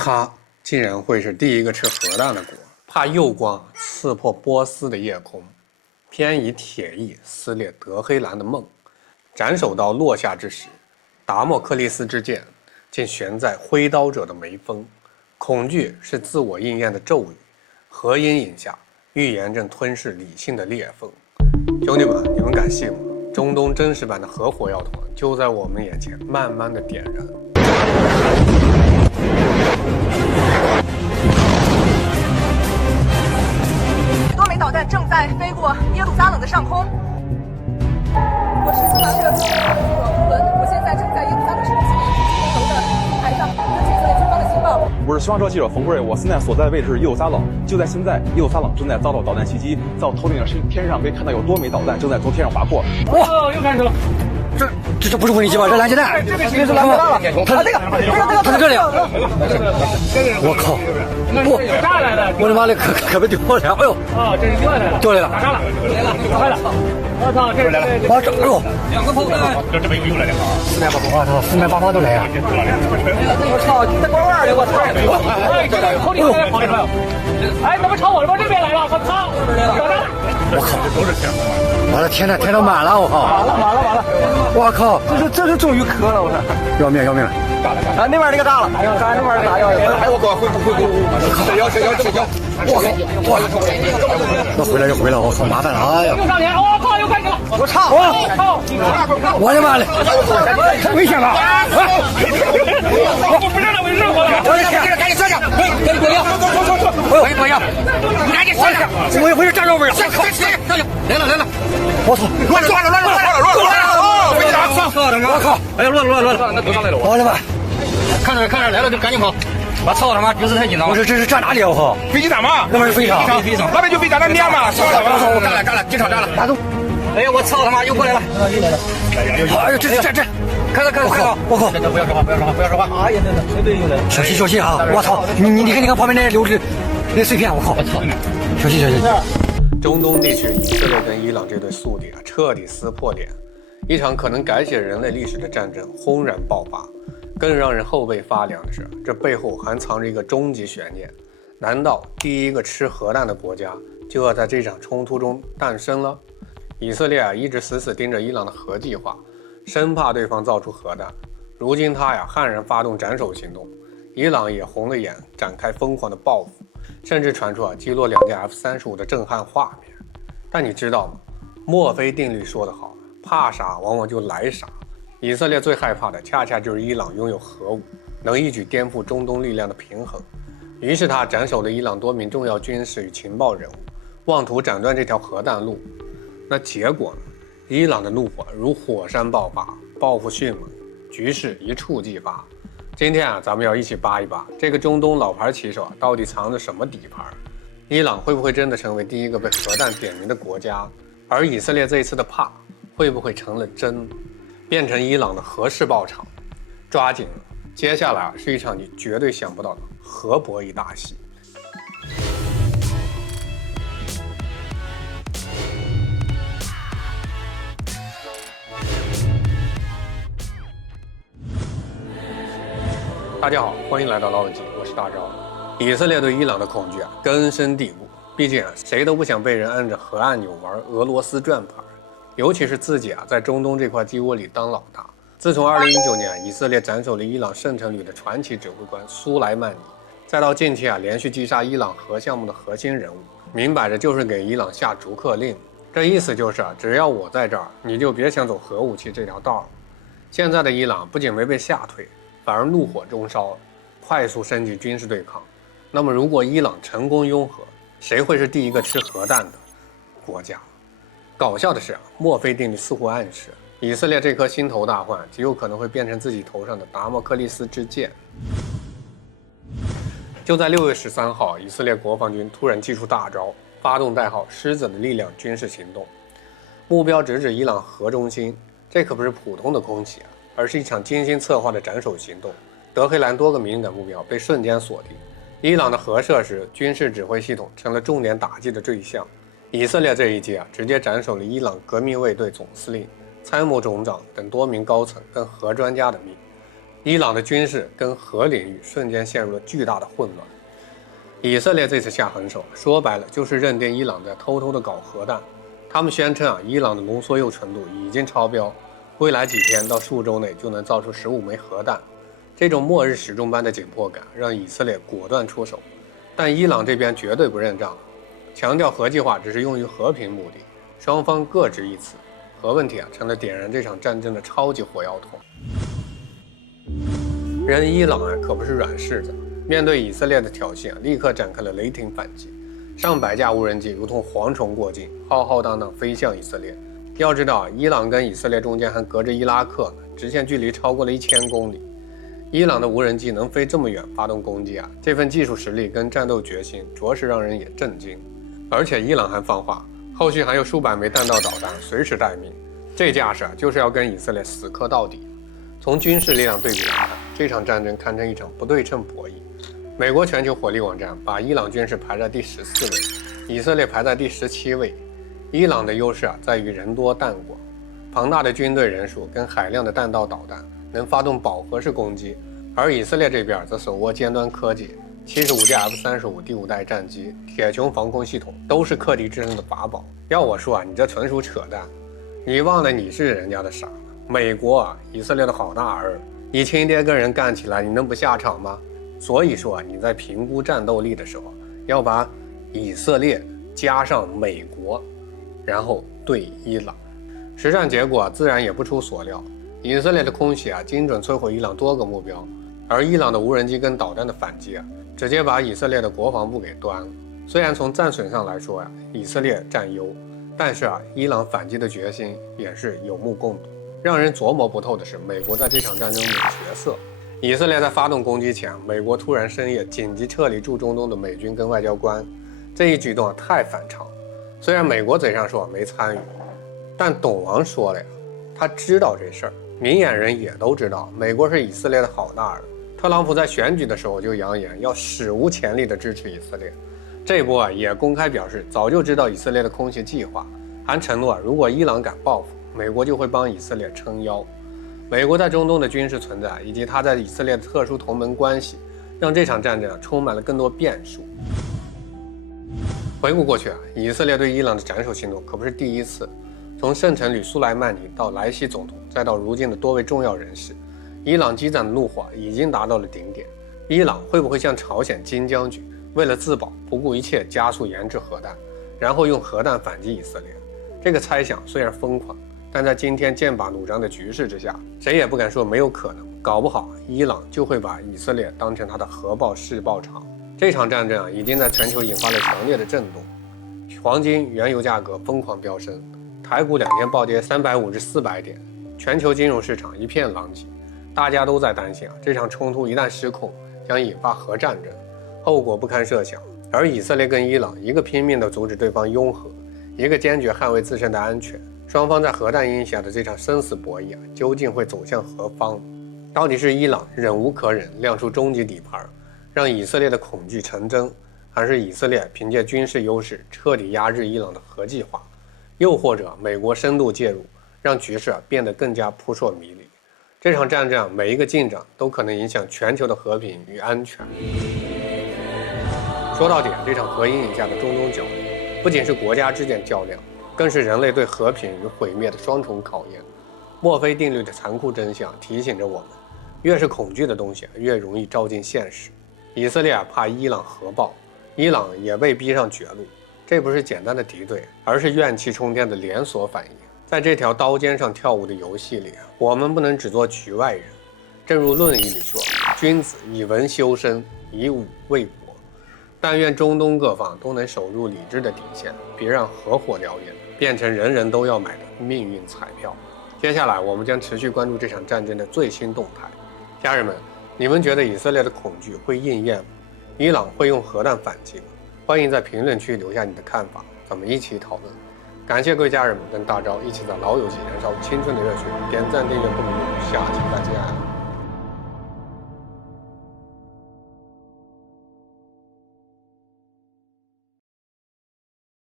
它竟然会是第一个吃核弹的国，怕诱光刺破波斯的夜空，偏以铁翼撕裂德黑兰的梦。斩首刀落下之时，达莫克利斯之剑竟悬在挥刀者的眉峰。恐惧是自我应验的咒语，核阴影下预言正吞噬理性的裂缝。兄弟们，你们敢信吗？中东真实版的核火药桶就在我们眼前慢慢的点燃。多枚导弹正在飞过耶路撒冷的上空。我是新华社中文记者吴伦，我现在正在耶路撒冷市中心楼的台上，根据以色列军方的情报。我是新华社记者冯贵，我现在所在的位置是耶路撒冷。就在现在，耶路撒冷正在遭到导弹袭击，在我头顶的天上可以看到有多枚导弹正在从天上划过。哇，又开始了！这不是飞机吧？这拦截弹，这是拦截弹了。他在这里。我靠！我炸来了！我的妈的，可别丢了！哎呦！啊，这是掉下来了，掉来了，打上了，来了！我操，这是来了！我这，哎呦，两个炮弹，这边又来了啊！四面八方，我操，四面八方都来啊！我操，你在拐弯的，我操！哎，这个跑你这跑的没有？哎，怎么朝我这边这边来了？我操！我靠，这都是天！完了，天呐，天都满了，我靠！完了！我靠，这是终于磕了，我操！要命！啊，那边那个炸了！哎呦，那边炸药！哎，我靠，会！这腰！我回来，我靠，麻烦了！哎呀！又上天！我靠，又开始了！我操！我的妈嘞！太危险了！我不知道为什么！我的天！赶紧坐下！赶紧滚！我滚！你赶紧坐下！怎么回事？炸药味儿！来了！我操！乱了！我靠！哎呀，乱了！那都上来了！我的妈！看着来了就赶紧跑！我操他妈，鼻子太紧张了！这是炸哪里啊？我靠！飞机场嘛，那边是飞机场，那边就飞机场那面嘛，我干了，机场炸了！拿走！哎呀，我操他妈，又过来了！哎呀，这！看！我靠！不要说话！哎呀，绝对又来了！小心啊！我操！你看旁边那流质那碎片，我靠！小心！中东地区，以色列跟伊朗这对宿敌彻底撕破脸，一场可能改写人类历史的战争轰然爆发。更让人后背发凉的是，这背后还藏着一个终极悬念：难道第一个吃核弹的国家就要在这场冲突中诞生了？以色列一直死死盯着伊朗的核计划，生怕对方造出核弹。如今他悍然发动斩首行动，伊朗也红了眼，展开疯狂的报复，甚至传出击落2架 F-35的震撼画面。但你知道吗？墨菲定律说得好，怕啥往往就来啥。以色列最害怕的恰恰就是伊朗拥有核武，能一举颠覆中东力量的平衡。于是他斩首了伊朗多名重要军事与情报人物，妄图斩断这条核弹路。那结果呢？伊朗的怒火如火山爆发，报复迅猛，局势一触即发。今天咱们要一起扒一扒这个中东老牌棋手到底藏着什么底牌？伊朗会不会真的成为第一个被核弹点名的国家？而以色列这一次的怕会不会成了真？变成伊朗的核试爆场，抓紧了！接下来是一场你绝对想不到的核博弈大戏。大家好，欢迎来到老友记，我是大钊。以色列对伊朗的恐惧根深蒂固，毕竟谁都不想被人按着核按钮玩俄罗斯转盘。尤其是自己在中东这块鸡窝里当老大。自从2019年以色列斩首了伊朗圣城旅的传奇指挥官苏莱曼尼，再到近期连续击杀伊朗核项目的核心人物，明摆着就是给伊朗下逐客令。这意思就是只要我在这儿，你就别想走核武器这条道。现在的伊朗不仅没被吓退，反而怒火中烧，快速升级军事对抗。那么如果伊朗成功拥核，谁会是第一个吃核弹的国家？搞笑的是，墨菲定律似乎暗示，以色列这颗心头大患极有可能会变成自己头上的达摩克利斯之剑。就在6月13号，以色列国防军突然祭出大招，发动代号“狮子的力量”军事行动，目标直指伊朗核中心。这可不是普通的空袭，而是一场精心策划的斩首行动。德黑兰多个敏感目标被瞬间锁定，伊朗的核设施、军事指挥系统成了重点打击的对象。以色列这一击直接斩首了伊朗革命卫队总司令、参谋总长等多名高层跟核专家的命。伊朗的军事跟核领域瞬间陷入了巨大的混乱。以色列这次下狠手，说白了就是认定伊朗在偷偷的搞核弹。他们宣称伊朗的浓缩铀纯度已经超标，未来几天到数周内就能造出15枚核弹。这种末日时钟般的紧迫感让以色列果断出手，但伊朗这边绝对不认账，强调核计划只是用于和平目的，双方各执一词。核问题成了点燃这场战争的超级火药桶。人伊朗可不是软柿子，面对以色列的挑衅立刻展开了雷霆反击，上百架无人机如同蝗虫过境，浩浩荡荡飞向以色列。要知道，伊朗跟以色列中间还隔着伊拉克呢，直线距离超过了1000公里。伊朗的无人机能飞这么远发动攻击这份技术实力跟战斗决心着实让人也震惊。而且伊朗还放话，后续还有数百枚弹道导弹随时待命，这架势就是要跟以色列死磕到底。从军事力量对比来看，这场战争堪称一场不对称博弈。美国全球火力网站把伊朗军事排在第14位，以色列排在第17位。伊朗的优势在于人多弹广，庞大的军队人数跟海量的弹道导弹能发动饱和式攻击，而以色列这边则手握尖端科技，75架 F-35第5代战机、铁穹防空系统都是克敌制胜的法宝。要我说你这纯属扯淡，你忘了你是人家的傻了。美国以色列的好大儿，你亲爹跟人干起来，你能不下场吗？所以说你在评估战斗力的时候，要把以色列加上美国，然后对伊朗。实战结果自然也不出所料，以色列的空袭精准摧毁伊朗多个目标，而伊朗的无人机跟导弹的反击直接把以色列的国防部给端了。虽然从战损上来说以色列占优，但是伊朗反击的决心也是有目共睹。让人琢磨不透的是，美国在这场战争中的角色。以色列在发动攻击前，美国突然深夜紧急撤离驻中东的美军跟外交官，这一举动太反常了。虽然美国嘴上说没参与，但董王说了他知道这事儿，明眼人也都知道，美国是以色列的好大儿。特朗普在选举的时候就扬言要史无前例的支持以色列，这波也公开表示早就知道以色列的空袭计划，还承诺如果伊朗敢报复，美国就会帮以色列撑腰。美国在中东的军事存在以及他在以色列的特殊同盟关系，让这场战争充满了更多变数。回顾过去以色列对伊朗的斩首行动可不是第一次，从圣城旅苏莱曼尼到莱西总统，再到如今的多位重要人士，伊朗积攒的怒火已经达到了顶点。伊朗会不会像朝鲜金将军，为了自保不顾一切加速研制核弹，然后用核弹反击以色列？这个猜想虽然疯狂，但在今天剑拔弩张的局势之下，谁也不敢说没有可能。搞不好伊朗就会把以色列当成他的核爆试爆场。这场战争已经在全球引发了强烈的震动，黄金、原油价格疯狂飙升，台股2天暴跌350至400点，全球金融市场一片狼藉。大家都在担心这场冲突一旦失控，将引发核战争，后果不堪设想。而以色列跟伊朗，一个拼命地阻止对方拥核，一个坚决捍卫自身的安全。双方在核弹阴下的这场生死博弈究竟会走向何方？到底是伊朗忍无可忍，亮出终极底牌，让以色列的恐惧成真，还是以色列凭借军事优势彻底压制伊朗的核计划？又或者美国深度介入，让局势变得更加扑朔迷离？这场战争每一个进展都可能影响全球的和平与安全。说到底这场核阴影下的中东角力，不仅是国家之间较量，更是人类对和平与毁灭的双重考验。墨菲定律的残酷真相提醒着我们，越是恐惧的东西越容易照进现实。以色列怕伊朗核爆，伊朗也被逼上绝路，这不是简单的敌对，而是怨气冲天的连锁反应。在这条刀尖上跳舞的游戏里，我们不能只做局外人。正如《论语》里说，君子以文修身，以武卫国。但愿中东各方都能守住理智的底线，别让合伙燎原变成人人都要买的命运彩票。接下来我们将持续关注这场战争的最新动态。家人们，你们觉得以色列的恐惧会应验吗？伊朗会用核弹反击吗？欢迎在评论区留下你的看法，咱们一起讨论。感谢各位家人们跟大招一起在老友记燃烧青春的热血，点赞订阅不迷路，下期再见。